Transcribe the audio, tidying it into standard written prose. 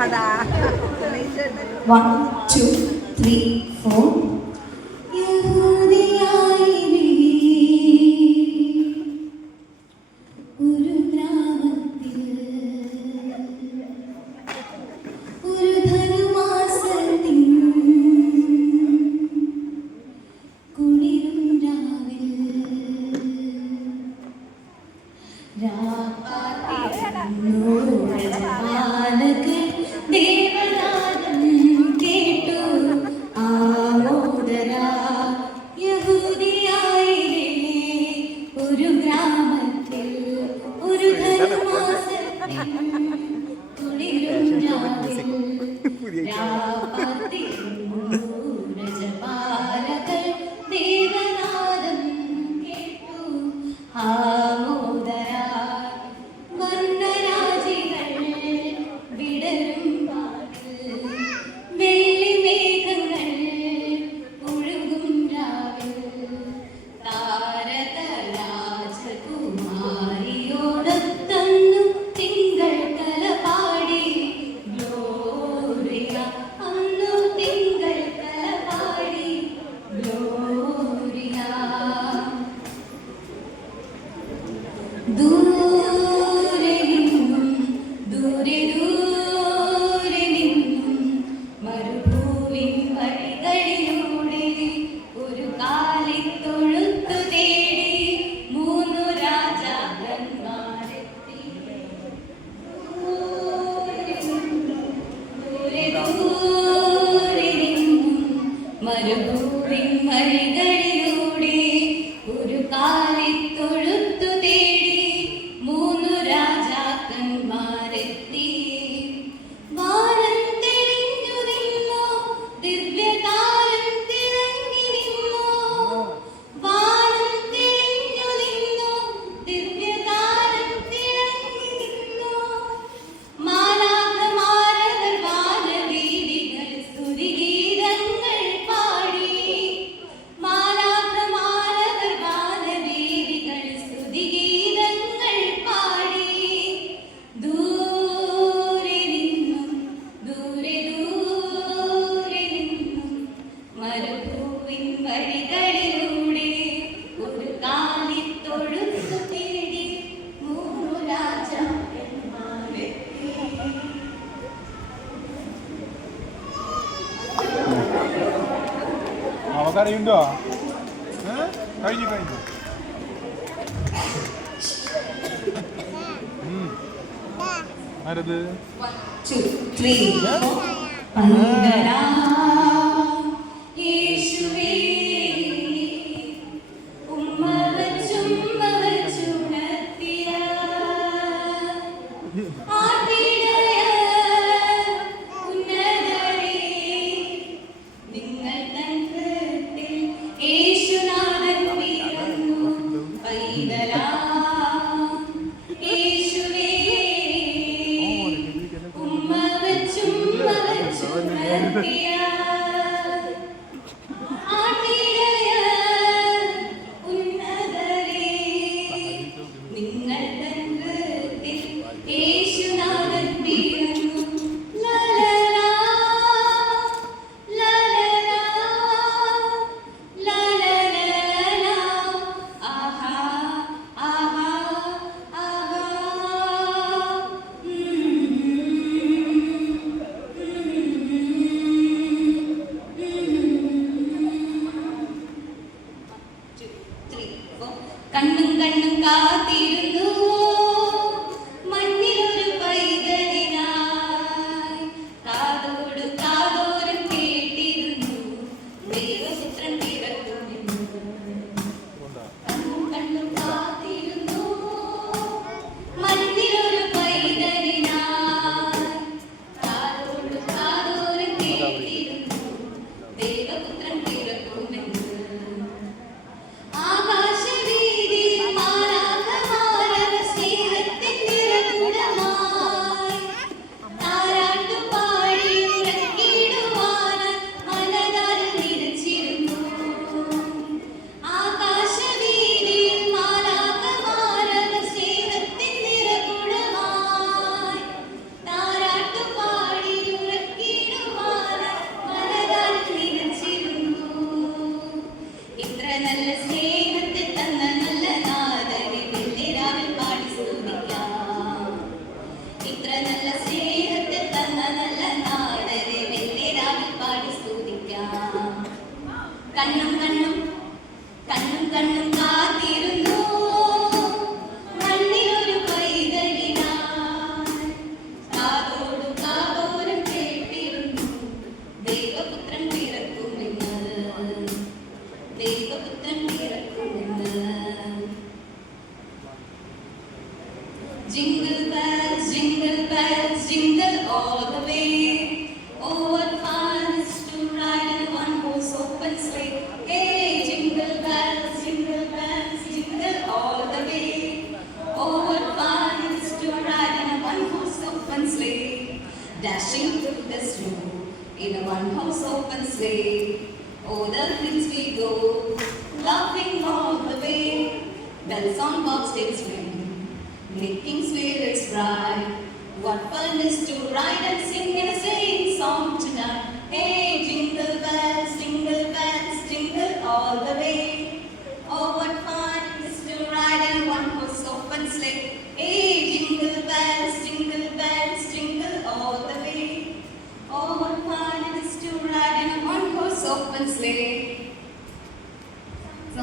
1, 2, 3, 4. അവക്കറിയുണ്ടോ? കഴിഞ്ഞു കഴിഞ്ഞു. ആരത്? യേശുനാഥൻ ഇത്ര നല്ല സ്നേഹത്തെ തന്ന നല്ല നാടരെ മെല്ലെ രാവിൽ പാടി സ്തുതിക്കാം. കണ്ണും കണ്ണും കണ്ണും കണ്ണും കാത്തിരുന്നു മണ്ണിലൊരു പൈതലിനായി. കാതോടും കാതോരം കേട്ടിരുന്നു ദൈവപുത്രൻ പിറക്കുമെന്ന്, ദൈവപുത്രൻ പിറക്കുമെന്ന്. Jingle bells, jingle all the way. Oh, what fun it is to ride in a one-horse open sleigh. Hey, jingle bells, jingle all the way. Oh, what fun it is to ride in a one-horse open sleigh. Dashing through the snow in a one-horse open sleigh. Oh, the fields we go, laughing all the way. Bells on bobsleighs ring, making spirits bright. What fun is to ride and sing in a sleighing song tonight. Hey, jingle bells, jingle all the way. Oh, what fun it is to ride in one horse open sleigh. Hey, jingle bells, jingle all the way. Oh, what fun it is to ride in a one horse open sleigh. So